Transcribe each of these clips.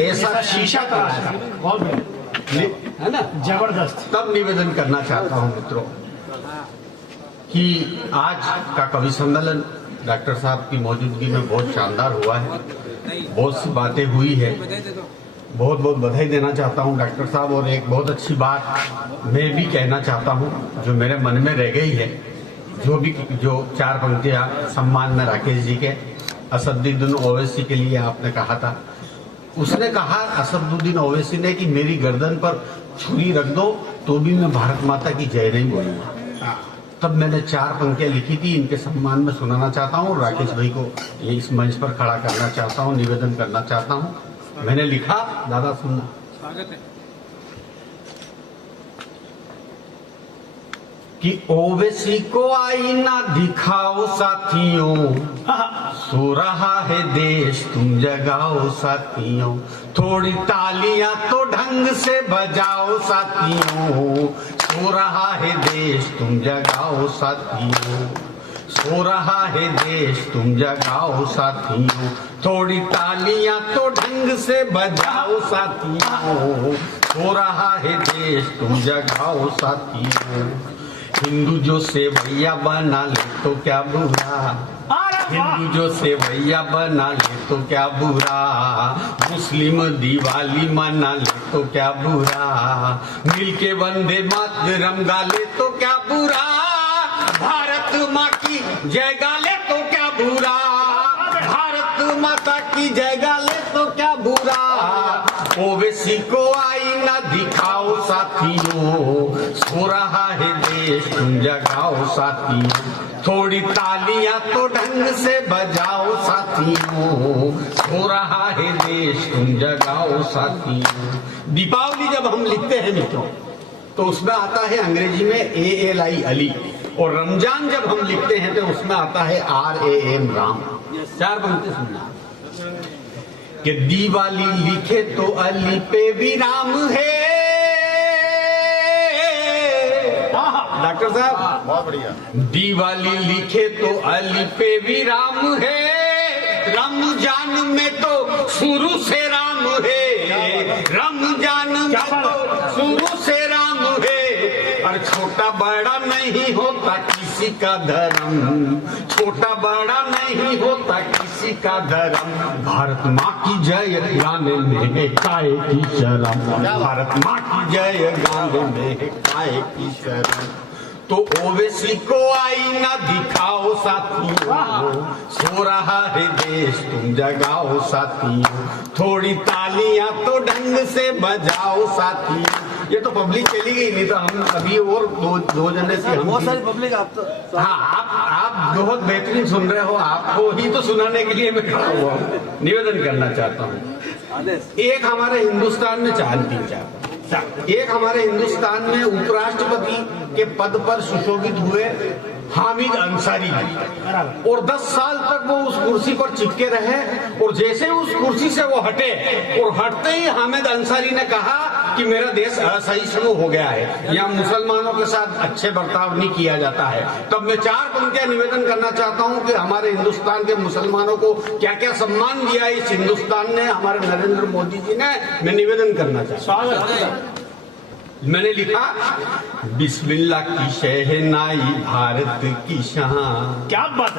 ऐसा शीशा कराया, बहुत बढ़िया है ना, जबरदस्त। तब निवेदन करना चाहता हूं मित्रों कि आज का कवि सम्मेलन डॉक्टर साहब की मौजूदगी में बहुत शानदार हुआ है, बहुत सी बातें हुई है। बहुत बहुत बधाई देना चाहता हूं डॉक्टर साहब। और एक बहुत अच्छी बात मैं भी कहना चाहता हूं जो मेरे मन में रह गई है, जो 4 पंक्तियां सम्मान में राकेश जी के असदुद्दीन ओवैसी के लिए आपने कहा था। उसने कहा असदुद्दीन ओवैसी ने कि मेरी गर्दन पर छुरी रख दो तो भी मैं भारत माता की जय नहीं बोलूंगा। तब मैंने 4 पंक्तियां लिखी थी, इनके सम्मान में सुनाना चाहता हूं और राकेश भाई को इस मंच पर खड़ा करना चाहता हूं, निवेदन करना चाहता हूं। मैंने लिखा, दादा सुनना। स्वागत है। कि ओवैसी को आईना दिखाओ साथियों, सो रहा है देश तुम जगाओ साथियों, थोड़ी तालियां तो ढंग से बजाओ साथियों, सो रहा है देश तुम जगाओ साथियों, सो रहा है देश तुम जगाओ साथियों, थोड़ी तालियां तो ढंग से बजाओ साथियों, सो रहा है देश तुम जगाओ साथियों। हिंदू जो सेवैया बना ले तो क्या बुरा, हिंदू जो सेवैया बना ले तो क्या बुरा, मुस्लिम दिवाली मना ले तो क्या बुरा, मिलके वंदे मातरम गा ले तो क्या बुरा, भारत माँ की जय गा ले तो क्या बुरा, भारत माता की जय गा ले तो क्या बुरा। ओवैसी को आईना दिखाओ साथियों, सो रहा है देश तुम जगाओ साथियों, थोड़ी तालियां तो ढंग से बजाओ साथियों, सो रहा है देश तुम जगाओ साथियों। दीपावली जब हम लिखते हैं मित्रों तो उसमें आता है अंग्रेजी में ALI अली, और रमजान जब हम लिखते हैं तो उसमें आता है RAM राम। 4 पंक्ति सुनना कि दिवाली लिखे तो अली पे भी राम है। डॉक्टर साहब बहुत बढ़िया। दिवाली लिखे तो अली पे भी राम है, रमजान में तो शुरू से राम है, रमजान में तो शुरू से राम है। और छोटा बड़ा नहीं होता किसी का धर्म, छोटा बड़ा नहीं होता किसी का धर्म, भारत माँ की जय गाने में है काय की शर्म, भारत माँ की जय गाने में है काय की शर्म। तो ओवैसी को आईना दिखाओ साथियों, सो रहा है देश तुम जगाओ साथियों, थोड़ी तालियां तो ढंग से बजाओ साथियों। ये तो पब्लिक चली गई, नहीं तो हम अभी और दो जने से बहुत सारी पब्लिक आप तो हाँ आप बहुत बेहतरीन सुन रहे हो, आपको ही तो सुनाने के लिए मैं खड़ा हुआ हूँ। निवेदन करना चाहता हूँ। एक हमारे हिंदुस्तान में 4 एक हमारे हिंदुस्तान में उपराष्ट्रपति के पद पर सुशोभित हुए हामिद अंसारी जी, और 10 साल तक वो उस कुर्सी पर चिपके रहे, और जैसे उस कुर्सी से वो हटे और हटते ही हामिद अंसारी ने कहा कि मेरा देश असहिष्णु हो गया है, यहाँ मुसलमानों के साथ अच्छे बर्ताव नहीं किया जाता है। तब मैं 4 पंक्तियां निवेदन करना चाहता हूँ कि हमारे हिंदुस्तान के मुसलमानों को क्या क्या सम्मान दिया इस हिंदुस्तान ने, हमारे नरेंद्र मोदी जी ने। मैं निवेदन करना चाहता हूँ। मैंने लिखा, बिस्मिल्लाह की शहनाई भारत की शान। क्या बात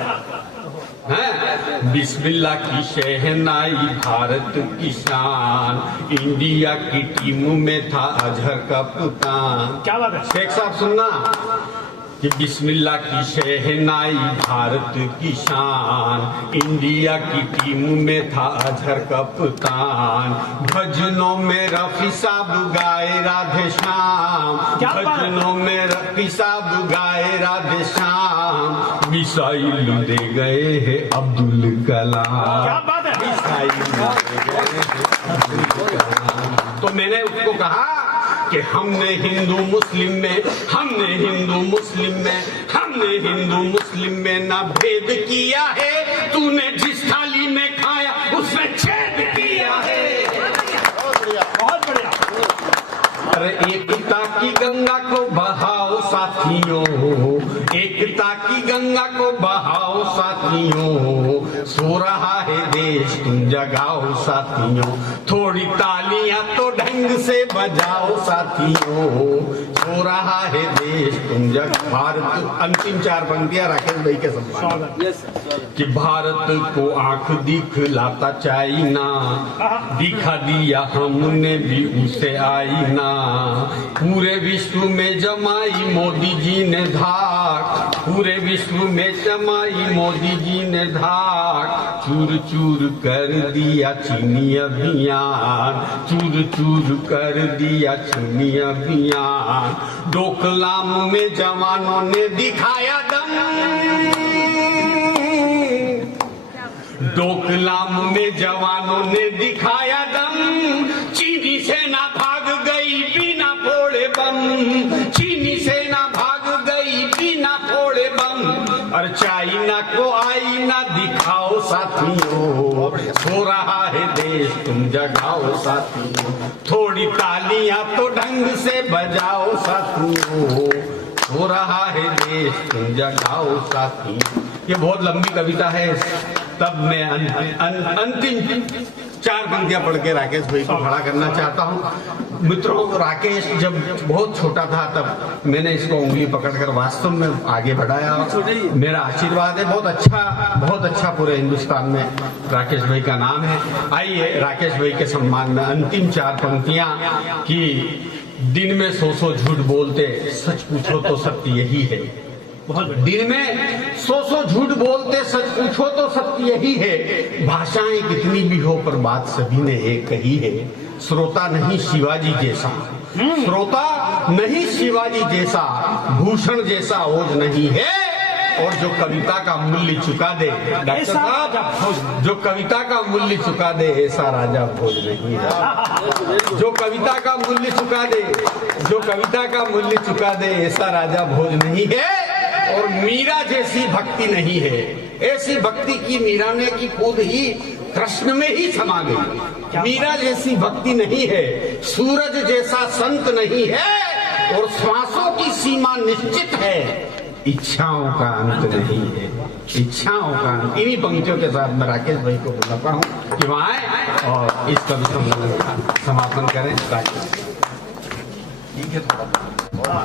है, बिस्मिल्लाह की शहनाई भारत की शान, इंडिया की टीम में था अजहर कप्तान। क्या बात है। शेख साहब सुनना कि बिस्मिल्लाह की शहनाई भारत की शान, इंडिया की टीम में था अजहर कप्तान, भजनों में रफी साहब गाए राधे श्याम, भजनों में रफी साहब गाए राधे श्याम, मिसाइल दे गए हैं अब्दुल कलाम। क्या बात है। मिसाइल दे गए हैं अब्दुल कलाम। तो मैंने उसको कहा कि हमने हिंदू मुस्लिम में, हमने हिंदू मुस्लिम में, हमने हिंदू मुस्लिम में ना भेद किया है, तूने जिस थाली में खाया उसमें छेद किया है। बहुत बढ़िया। अरे एकता की गंगा को बहाओ साथियों, एकता की गंगा गंगा को बहाओ साथियों, सो रहा है देश तुम जगाओ साथियों, थोड़ी तालियां तो ढंग से बजाओ साथियों, सो रहा है देश तुम भारत। अंतिम 4 पंक्तियां राकेश भाई के सम्मान कि भारत को आंख दिखलाता चाइना, दिखा दिया हमने भी उसे आईना, पूरे विश्व में जमाई मोदी जी ने धाक, पूरे विश्व में जमाई मोदी जी ने धाक, चूर चूर कर दिया चीनी अभियान, चूर चूर कर दिया चीनी अभियान, डोकलाम में जवानों ने दिखाया दम, डोकलाम में जवानों ने दिखाया दम, चीनी सेना भाग गई बिना फोड़े बम, चीनी सेना भाग गई बिना फोड़े बम, और चाइना को आईना दिखाओ साथियों, सो रहा है देश तुम जगाओ साथियों, थोड़ी तालियां तो ढंग से बजाओ साथियों, सो रहा है देश तुम जगाओ साथियों। ये बहुत लंबी कविता है, तब मैं अंतिम 4 पंक्तियां पढ़ के राकेश भाई को खड़ा करना चाहता हूं। मित्रों, राकेश जब बहुत छोटा था तब मैंने इसको उंगली पकड़कर वास्तव में आगे बढ़ाया। मेरा आशीर्वाद है, बहुत अच्छा पूरे हिंदुस्तान में राकेश भाई का नाम है। आइए राकेश भाई के सम्मान में अंतिम 4 पंक्तियां कि दिन में 100 झूठ बोलते, सच पूछो तो सत्य यही है। दिन में 100 झूठ बोलते, सच पूछो तो सत्य यही है। भाषाएं कितनी भी हो पर बात सभी ने एक ही है। श्रोता नहीं शिवाजी जैसा, श्रोता नहीं शिवाजी जैसा, भूषण जैसा ओज नहीं है। और जो कविता का मूल्य चुका दे, डॉक्टर साहब, जो कविता का मूल्य चुका दे ऐसा राजा भोज नहीं है। जो कविता का मूल्य चुका दे, जो कविता का मूल्य चुका दे ऐसा राजा भोज नहीं है। और मीरा जैसी भक्ति नहीं है, ऐसी भक्ति की मीरा ने की खुद ही कृष्ण में ही समा गई। मीरा जैसी भक्ति नहीं है, सूरज जैसा संत नहीं है, और श्वासों की सीमा निश्चित है, इच्छाओं का अंत नहीं है, इच्छाओं का अंत। इन्हीं पंक्तियों के साथ मैं राकेश भाई को बुलाता हूँ कि वहाँ आए और इस कवि सम्मेलन का समापन करें। ठीक है, थोड़ा